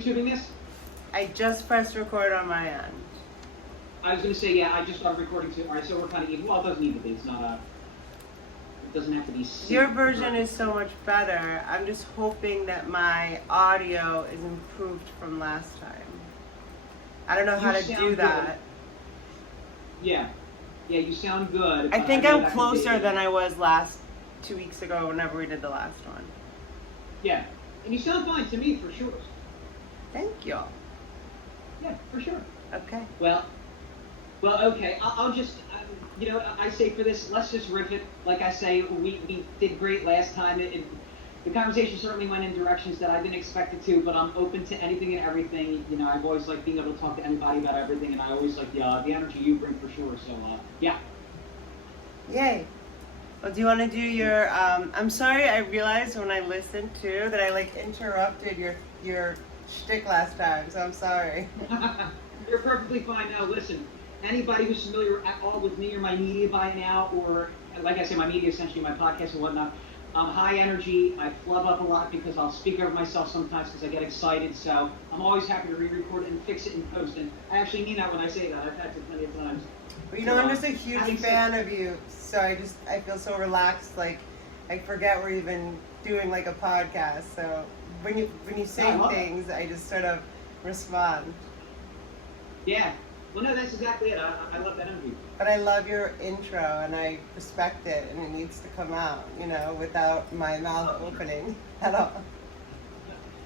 YouTubing this? I just pressed record on my end. I was going to say, yeah, I just started recording too. All right, so we're kind of even. Well, it doesn't need to be. It's not a... It doesn't have to be... Your version is so much better. I'm just hoping that my audio is improved from last time. I don't know how to do that. Yeah. Yeah, you sound good. I think I'm closer than I was 2 weeks ago whenever we did the last one. Yeah. And you sound fine to me, for sure. Thank you. Yeah, for sure. Okay. Well, okay. I'll just, I say for this, let's just riff it. Like I say, we did great last time. The conversation certainly went in directions that I didn't expect it to, but I'm open to anything and everything. I've always liked being able to talk to anybody about everything, and I always like the energy you bring for sure. So, yeah. Yay. Well, do you want to do your, I'm sorry, I realized when I listened to that I interrupted your shtick last time, so I'm sorry. You're perfectly fine now. Listen, anybody who's familiar at all with me or my media by now, or like I say, my media, essentially my podcast and whatnot, I'm high energy. I flub up a lot because I'll speak over myself sometimes because I get excited. So I'm always happy to re-record it and fix it in post. And I actually mean that when I say that. I've had to plenty of times. Well, I'm just a huge fan of you. So I feel so relaxed. Like I forget we're even doing a podcast. So when you say things, I just sort of respond. Yeah. Well, no, that's exactly it. I love that energy. But I love your intro, and I respect it, and it needs to come out, without my mouth opening at all.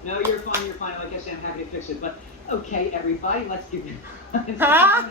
No, you're fine. Like I said, I'm happy to fix it. But, okay, everybody, let's give you... I'm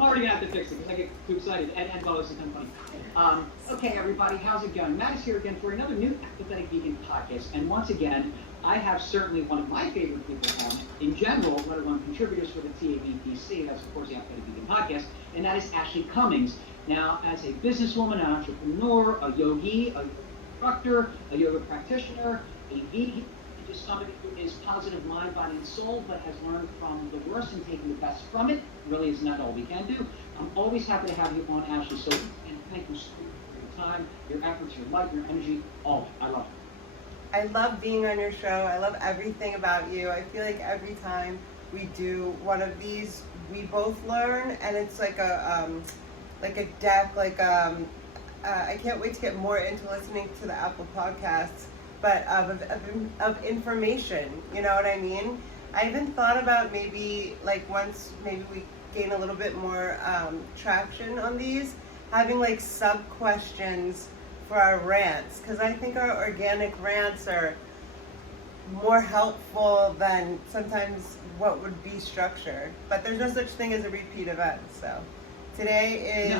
already going to have to fix it because I get too excited. And Bo, this is kind of funny. Okay, everybody, how's it going? Matt is here again for another new Apathetic Vegan podcast. And once again, I have certainly one of my favorite people on, in general, one of the contributors for the TAVPC, that's of course the Apathetic Vegan podcast, and that is Ashley Cummings. Now, as a businesswoman, an entrepreneur, a yogi, a instructor, a yoga practitioner, a vegan, just somebody who is positive mind, body, and soul, but has learned from the worst and taken the best from it, really is not all we can do. I'm always happy to have you on, Ashley, so and thank you so much for your time, your efforts, your light, your energy, all of it. I love it. I love being on your show. I love everything about you. I feel like every time we do one of these, we both learn, and it's like a deck. I can't wait to get more into listening to the Apple Podcasts, but of information. You know what I mean? I even thought about maybe once maybe we gain a little bit more traction on these, having sub questions for our rants, because I think our organic rants are more helpful than sometimes what would be structured. But there's no such thing as a repeat event. So today.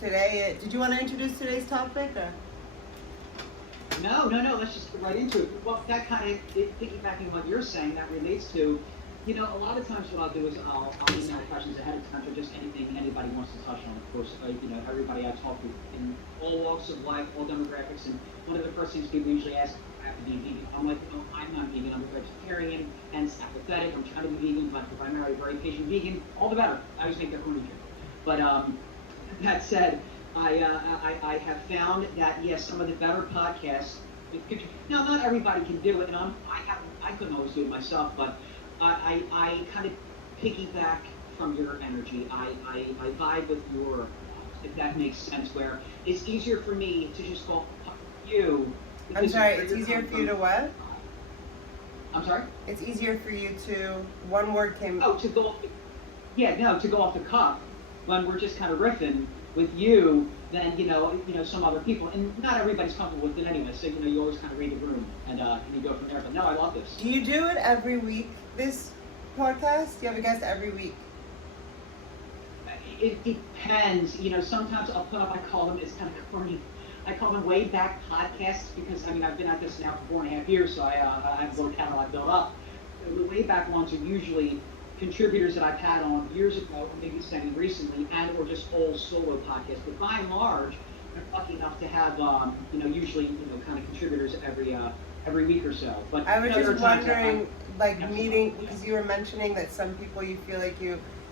Did you want to introduce today's topic? Or? No. Let's just get right into it. Well, that kind of piggybacking on what you're saying, that relates to. A lot of times what I'll do is I'll email questions ahead of time for just anything anybody wants to touch on. Of course, everybody I talk to in all walks of life, all demographics, and one of the first things people usually ask, I have to be vegan. I'm like, no, I'm not vegan. I'm a vegetarian, hence apathetic. I'm trying to be vegan, but if I marry a very patient vegan, all the better. I always make that point here. But that said, I have found that, yes, some of the better podcasts, now not everybody can do it, and I couldn't always do it myself, but I kind of piggyback from your energy. I vibe with your, if that makes sense, where it's easier for me to just go you. I'm sorry, it's easier for you to what? I'm sorry? It's easier for you to, one word came... Oh, to go off the cuff when we're just kind of riffing with you than, some other people. And not everybody's comfortable with it anyway, so, you always kind of read the room and you go from there. But no, I love this. Do you do it every week, this podcast? Do you have a guest every week? It depends. Sometimes I'll put up, I call them, it's kind of corny, I call them way back podcasts because, I've been at this now for 4.5 years, so I have a little catalog built up. The way back ones are usually contributors that I've had on years ago, or maybe semi recently, and or just old solo podcasts. But by and large, I'm lucky enough to have, usually, kind of contributors every week or so. But I was just wondering, meeting, because you were mentioning that some people you feel like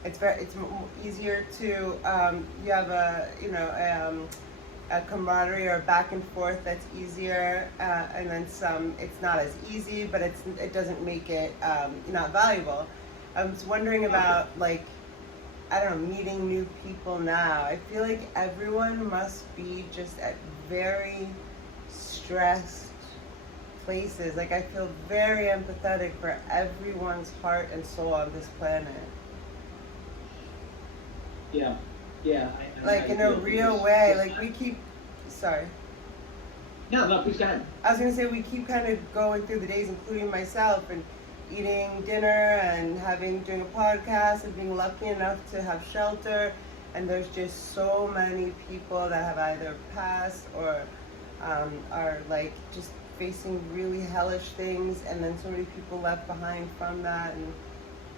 it's easier to, you have a camaraderie or back and forth that's easier, and then some it's not as easy, but it doesn't make it not valuable. I was wondering about like, I don't know, meeting new people now. I feel like everyone must be just at very stressed places. Like I feel very empathetic for everyone's heart and soul on this planet. Yeah, yeah. Like in a real way. Like we keep, sorry. No, please go ahead. I was gonna say we keep kind of going through the days, including myself, and eating dinner and doing a podcast and being lucky enough to have shelter. And there's just so many people that have either passed or are like just facing really hellish things, and then so many people left behind from that. And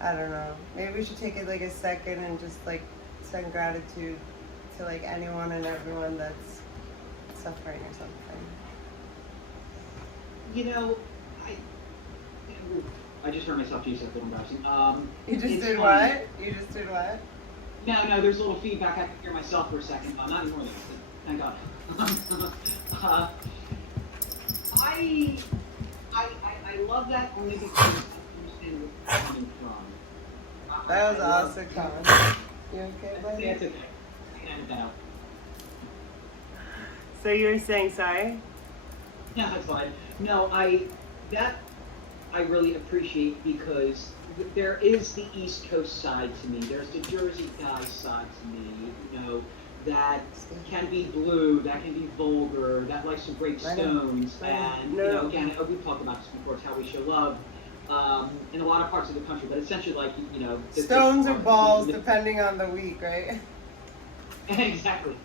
I don't know, maybe we should take it like a second and just like send gratitude to like anyone and everyone that's suffering or something. You know, I just heard myself use that little embarrassing. You just did funny. what? You just did what? No, there's a little feedback. I could hear myself for a second. Not anymore, thank God. I love that only because I understand where you're coming from. That was awesome, Colin. You okay, buddy? That's okay. I can edit that out. So you were saying, sorry? Yeah, that's fine. No, I really appreciate, because there is the East Coast side to me. There's the Jersey guy side to me, you know, that can be blue, that can be vulgar, that likes to break stones. And, you know, again, we've talked about this before, it's how we show love in a lot of parts of the country, but essentially, like, you know. Stones or balls, depending on the week, right? Exactly.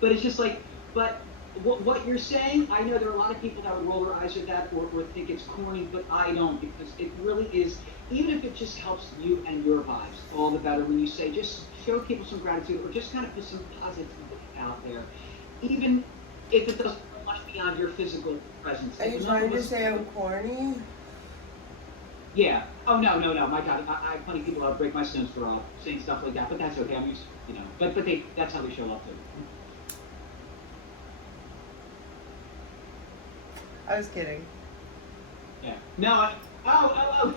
But it's just like, but what you're saying, I know there are a lot of people that would roll their eyes at that or think it's corny, but I don't, because it really is, even if it just helps you and your vibes, all the better when you say, just show people some gratitude or just kind of put some positivity out there, even if it doesn't go much beyond your physical presence. Are you trying to say I'm corny? Yeah. Oh, no. My God, I have plenty of people that would break my stones for saying stuff like that, but that's okay. I'm used to, you know, but that's how they show up too. I was kidding. Yeah. No, oh.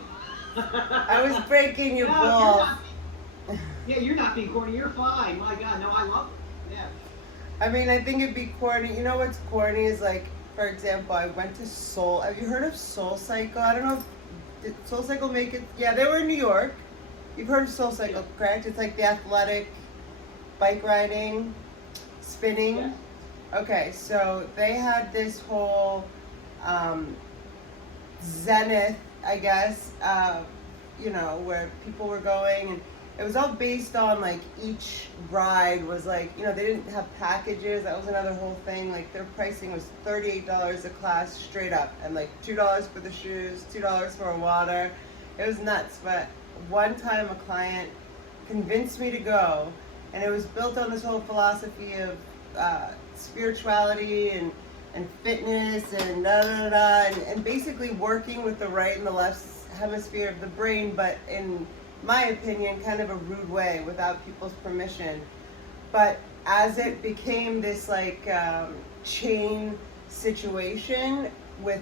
I was breaking your balls. You're not being corny. You're fine. My God, no, I love it. Yeah. I mean, I think it'd be corny. You know what's corny is like, for example, I went to Soul. Have you heard of Soul Cycle? I don't know. Did Soul Cycle make it? Yeah, they were in New York. You've heard of Soul Cycle, correct? It's like the athletic bike riding, spinning. Yeah. Okay, so they had this whole zenith, I guess, you know, where people were going, and it was all based on like each ride was like, you know, they didn't have packages. That was another whole thing. Like their pricing was $38 a class straight up, and like $2 for the shoes, $2 for water. It was nuts. But one time a client convinced me to go, and it was built on this whole philosophy of spirituality and fitness and and basically working with the right and the left hemisphere of the brain, but in my opinion, kind of a rude way without people's permission. But as it became this like chain situation with,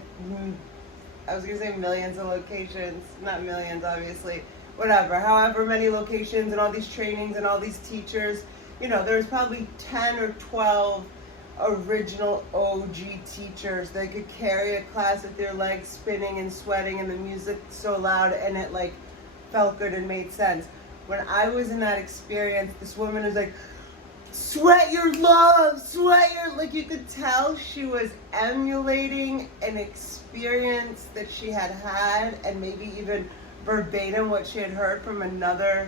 I was gonna say millions of locations, not millions obviously, whatever, however many locations and all these trainings and all these teachers, you know, there's probably 10 or 12 original OG teachers that could carry a class with their legs spinning and sweating and the music so loud and it like felt good and made sense. When I was in that experience, this woman was like, sweat your love, like you could tell she was emulating an experience that she had and maybe even verbatim what she had heard from another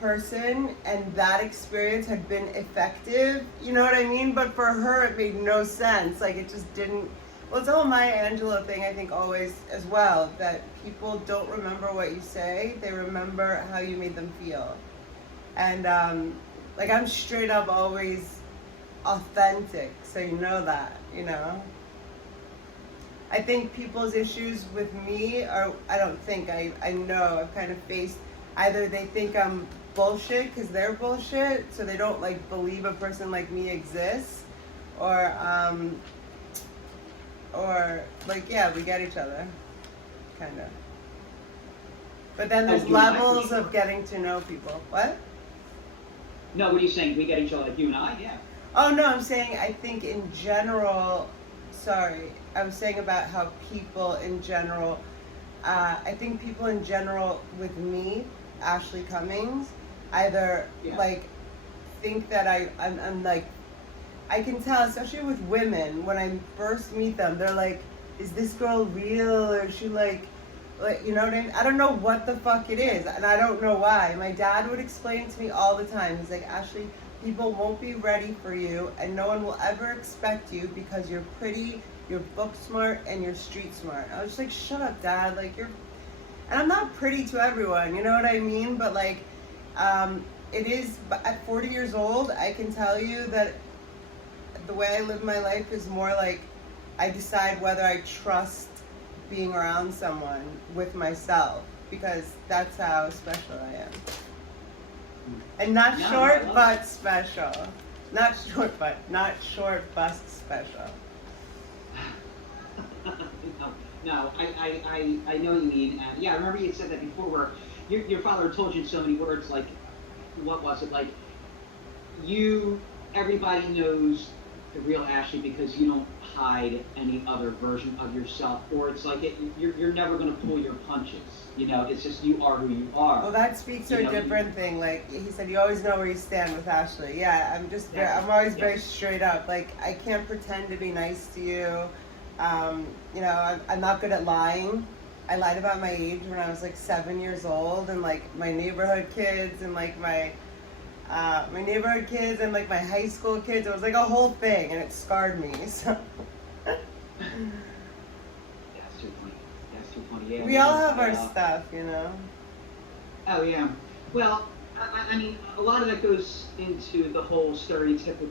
person, and that experience had been effective, you know what I mean? But for her it made no sense. Like it just didn't. Well, it's a whole Maya Angelou thing, I think, always as well, that people don't remember what you say, they remember how you made them feel. And like I'm straight up always authentic, so you know that, you know. I think people's issues with me are, I don't think, I know, I've kind of faced, either they think I'm bullshit because they're bullshit, so they don't like believe a person like me exists, or like, yeah, we get each other, kind of. But then there's you and I, for levels sure. of getting to know people. What? No, what are you saying? We get each other like you and I? Yeah. Oh no, I'm saying I think in general. Sorry, I was saying about how people in general. I think people in general with me, Ashley Cummings, either Yeah. like think that I'm like, I can tell, especially with women, when I first meet them, they're like, is this girl real, or is she like, you know what I mean? I don't know what the fuck it is, and I don't know why. My dad would explain to me all the time. He's like, Ashley, people won't be ready for you, and no one will ever expect you because you're pretty, you're book smart, and you're street smart. I was just like, shut up, Dad. Like, you're, and I'm not pretty to everyone, you know what I mean? But like, it is, at 40 years old, I can tell you that the way I live my life is more like, I decide whether I trust being around someone with myself, because that's how special I am. And not No, short, no, but special. Not short, bust special. No, I know what you mean. And yeah, I remember you said that before, where your father told you in so many words, like, what was it? Like, everybody knows the real Ashley because you don't hide any other version of yourself, or it's like you're never going to pull your punches. You know, it's just you are who you are. Well, that speaks to You a know, different thing. Like he said, you always know where you stand with Ashley. Yeah, I'm just, I'm always very straight up. Like, I can't pretend to be nice to you. You know, I'm not good at lying. I lied about my age when I was like 7 years old, and like my neighborhood kids, and like my neighborhood kids, and like my high school kids. It was like a whole thing, and it scarred me. So. That's too funny. That's too funny. Yeah. We all have our stuff, you know. Oh yeah. Well, I mean, a lot of that goes into the whole stereotypical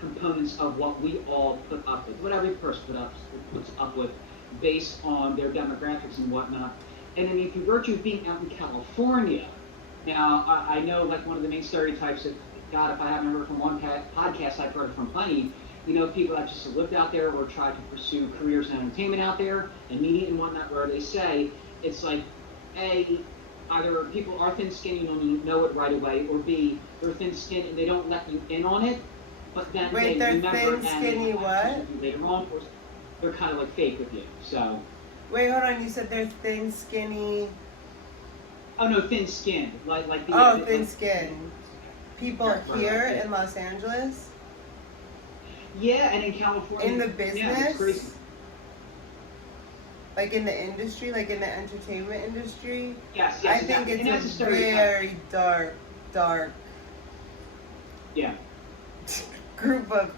components of what we all put up with, what every person puts up with, based on their demographics and whatnot. And I mean, if you virtue of being out in California, now I know like one of the main stereotypes that, God, if I haven't heard from one podcast, I've heard it from plenty. You know, people that just lived out there or try to pursue careers in entertainment out there and media and whatnot, where they say it's like, A, either people are thin-skinned, you don't know it right away, or B, they're thin-skinned and they don't let you in on it, but then Wait, they they're remember thin, skinny, and what? later on, or they're kind of like fake with you. So. Wait, hold on. You said they're thin, skinny. Oh no, thin-skinned, like the. Oh, thin-skinned. People Right, here right. in Los Angeles. Yeah, and in California. In the Yeah, it's crazy. business. Like in the industry, like in the entertainment industry. Yes, I yes, think exactly. And that's it's a stereotype. very dark Yeah. group of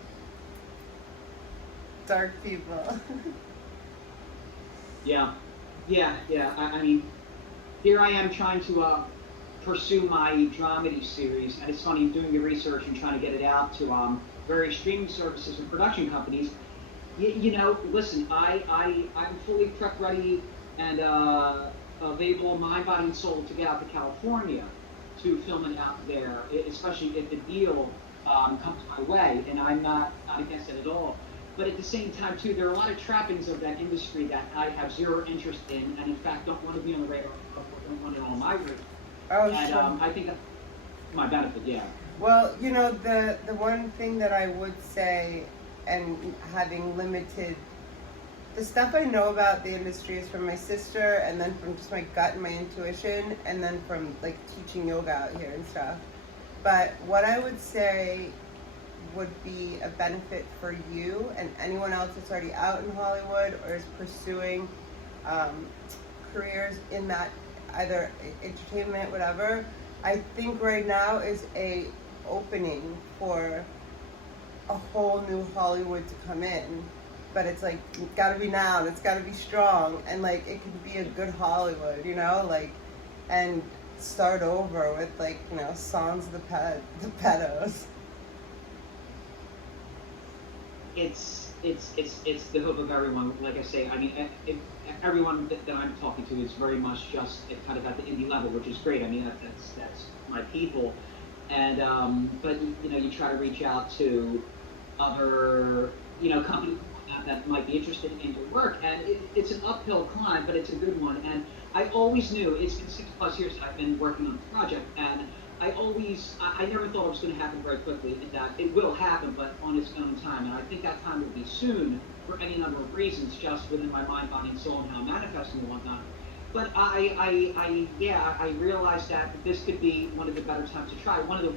dark people. Yeah. I mean, here I am trying to pursue my dramedy series, and it's funny doing the research and trying to get it out to various streaming services and production companies. You know, listen, I'm fully prep ready and available, mind, body, and soul to get out to California to film it out there, especially if the deal comes my way, and I'm not against it at all. But at the same time, too, there are a lot of trappings of that industry that I have zero interest in, and in fact don't want to be on the radar, or don't want it on my radar. Oh, And sure. I think that's my benefit, yeah. Well, you know, the one thing that I would say, and having limited, the stuff I know about the industry is from my sister, and then from just my gut and my intuition, and then from like teaching yoga out here and stuff. But what I would say would be a benefit for you and anyone else that's already out in Hollywood or is pursuing careers in that, either entertainment, whatever. I think right now is a opening for a whole new Hollywood to come in, but it's like, it's gotta be now, it's gotta be strong, and like it could be a good Hollywood, you know, like, and start over with like, you know, songs of the pedos. It's it's the hope of everyone. Like I say, I mean, everyone that I'm talking to is very much just kind of at the indie level, which is great. I mean, that's my people, and but you know, you try to reach out to other, you know, companies that might be interested in your work, and it's an uphill climb, but it's a good one. And I always knew, it's been 6+ years that I've been working on the project, and I never thought it was going to happen very quickly. That it will happen, but on its own time. And I think that time will be soon for any number of reasons, just within my mind, body, and soul, and how I'm manifesting and whatnot. But I realized that this could be one of the better times to try. One of the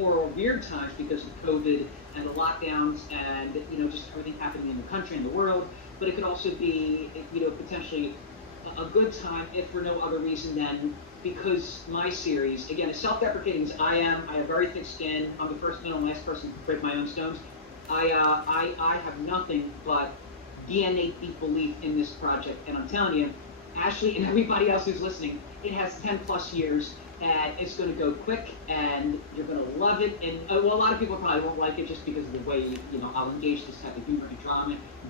more weird times because of COVID and the lockdowns and, you know, just everything happening in the country and the world. But it could also be, you know, potentially a good time, if for no other reason than because my series, again, as self-deprecating as I am, I have very thick skin. I'm the first, middle, and last person to break my own stones. I have nothing but DNA deep belief in this project, and I'm telling you, Ashley and everybody else who's listening, it has 10+ years, and it's going to go quick, and you're going to love it. And well, a lot of people probably won't like it just because of the way, you know, I'll engage this type of humor and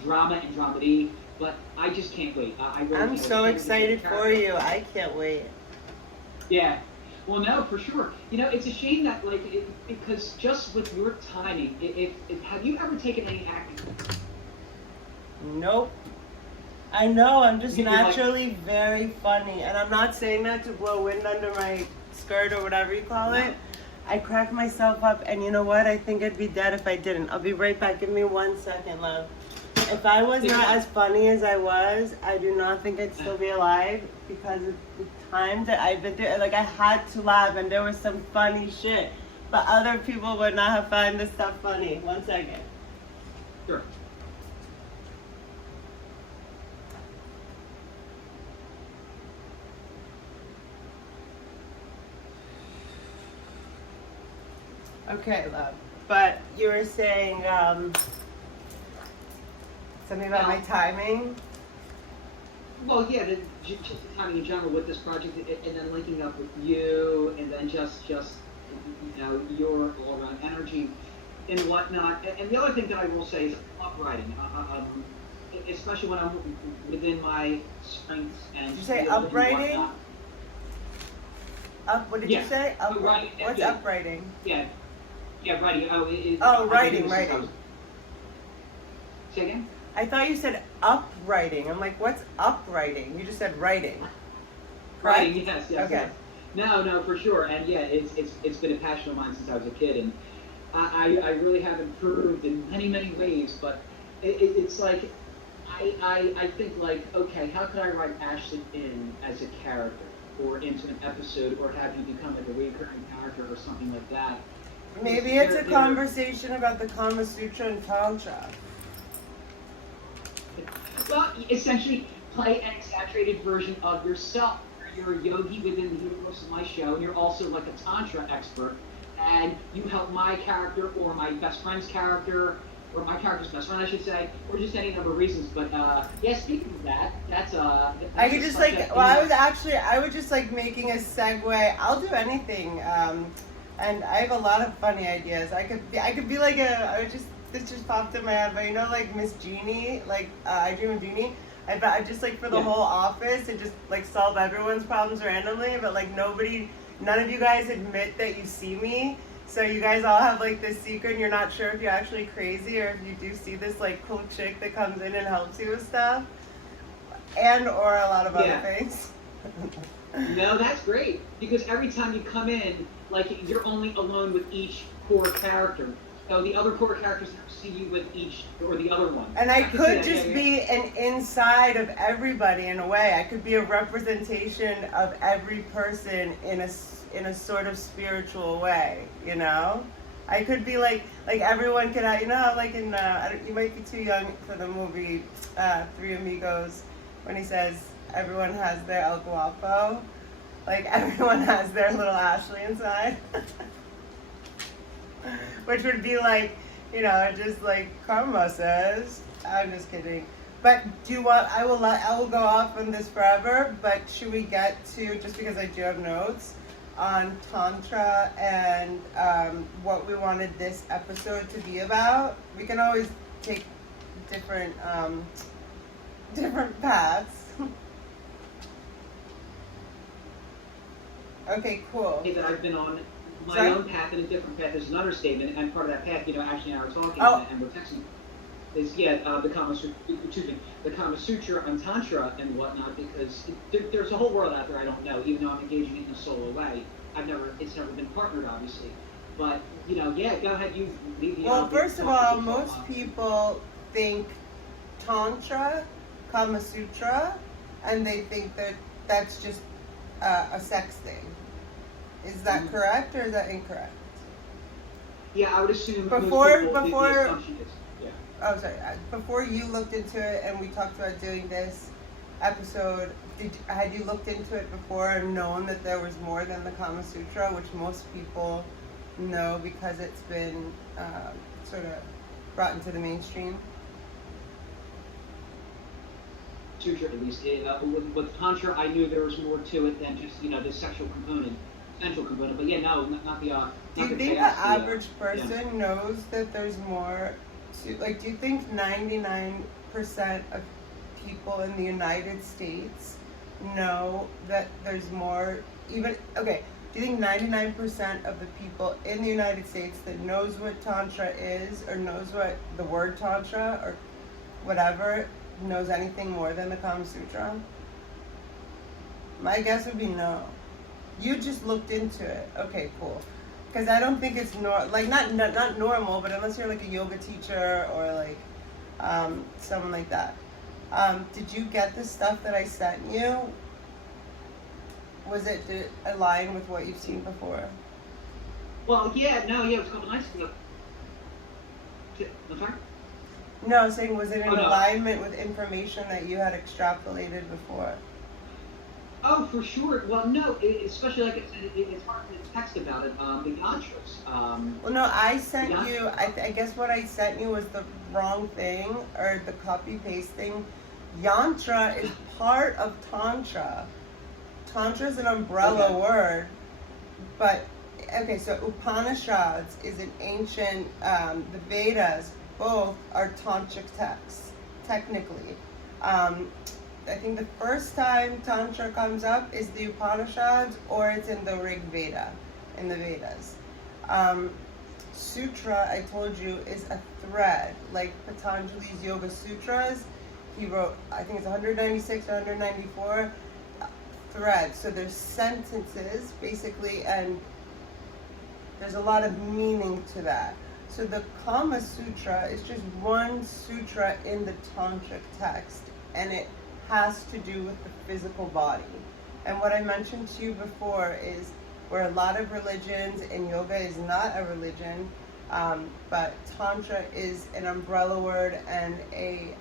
drama and dramedy. But I just can't wait. I really I'm can't so wait. excited for you. I can't wait. Yeah. Well, no, for sure. You know, it's a shame that, like, because just with your timing, have you ever taken any acting? Nope. I know, I'm just You're like- naturally very funny. And I'm not saying that to blow wind under my skirt or whatever you call it. I crack myself up, and you know what? I think I'd be dead if I didn't. I'll be right back. Give me 1 second, love. If I was not as funny as I was, I do not think I'd still be alive because of the times that I've been through. Like, I had to laugh, and there was some funny shit. But other people would not have found this stuff funny. 1 second. Sure. Okay, love. But you were saying something about my timing. Well, yeah, just the timing in general with this project, and then linking up with you, and then just you know, your all-around energy and whatnot. And the other thing that I will say is upwriting, especially when I'm within my strengths and. Did you say ability and upwriting? whatnot. What did you say? Writing. What's Yeah. upwriting? Yeah, writing. Writing. Say again? I thought you said upwriting. I'm like, what's upwriting? You just said writing. Correct? Writing, yes. Okay. Yes. No, for sure. And yeah, it's been a passion of mine since I was a kid, and I really have improved in many ways. But it's like I think, like, okay, how could I write Ashley in as a character or into an episode, or have you become like a recurring character or something like that? Maybe it's a conversation about the Kama Sutra and Tantra. Well, essentially, play an exaggerated version of yourself. You're a yogi within the universe of my show, and you're also like a Tantra expert, and you help my character, or my best friend's character, or my character's best friend, I should say, or just any number of reasons. But yeah, speaking of that, that's I could just like, well, I was just like making a segue. I'll do anything, and I have a lot of funny ideas. I could be like this just popped in my head, but you know, like Miss Genie, like I Dream of Genie. I just like for the whole office and just like solve everyone's problems randomly, but like none of you guys admit that you see me. So you guys all have like this secret, and you're not sure if you're actually crazy or if you do see this like cool chick that comes in and helps you with stuff, and or a lot of other things. No, that's great, because every time you come in, like, you're only alone with each core character. So the other core characters never see you with each or the other one. And I could just be an inside of everybody in a way. I could be a representation of every person in a sort of spiritual way, you know? I could be like everyone could have, you know how like in, you might be too young for the movie Three Amigos, when he says everyone has their El Guapo. Like everyone has their little Ashley inside. Which would be like, you know, just like Karma says. I'm just kidding. But do you want, I will go off on this forever, but should we get to, just because I do have notes, on Tantra and what we wanted this episode to be about? We can always take different different paths. Okay, cool. That I've been on my Sorry? own path, and a different path is an understatement, and part of that path, Ashley and I were talking, Oh. and we're texting, is, the Kama Sutra, the Kama Sutra and Tantra and whatnot, because there's a whole world out there I don't know, even though I'm engaging it in a solo way. It's never been partnered, obviously. But, go ahead, you leave the Well, first of all, most people think Tantra, Kama Sutra, and they think that that's just a sex thing. Is that correct or is that incorrect? Yeah, I would assume Before- most people, the assumption is, yeah. Oh, sorry. Before you looked into it and we talked about doing this episode, had you looked into it before and known that there was more than the Kama Sutra, which most people know because it's been sort of brought into the mainstream? Sutra, at least. With Tantra, I knew there was more to it than just, the sexual component, sensual component. But yeah, no, not the. Do you think the average person knows that there's more to, like, do you think 99% of people in the United States know that there's more, okay, do you think 99% of the people in the United States that knows what Tantra is, or knows what the word Tantra, or whatever, knows anything more than the Kama Sutra? My guess would be no. You just looked into it. Okay, cool. Because I don't think it's not normal, but unless you're like a yoga teacher or like someone like that. Did you get the stuff that I sent you? Did it align with what you've seen before? Well, it was a couple nights ago. I'm sorry? No, I was saying, was it in no. alignment with information that you had extrapolated before? Oh, for sure. Well, no, especially like I said, it's hard to text about it. The yantras. Well, no, I sent you. I guess what I sent you was the wrong thing, or the copy paste thing. Yantra is part of Tantra. Tantra is an umbrella word, but okay. So Upanishads is an ancient. The Vedas both are tantric texts, technically. I think the first time Tantra comes up is the Upanishads, or it's in the Rig Veda, in the Vedas. Sutra, I told you, is a thread, like Patanjali's Yoga Sutras. He wrote, I think it's 196 or 194 threads. So there's sentences, basically, and there's a lot of meaning to that. So the Kama Sutra is just one sutra in the tantric text, and it has to do with the physical body. And what I mentioned to you before is where a lot of religions, and yoga is not a religion, but Tantra is an umbrella word and a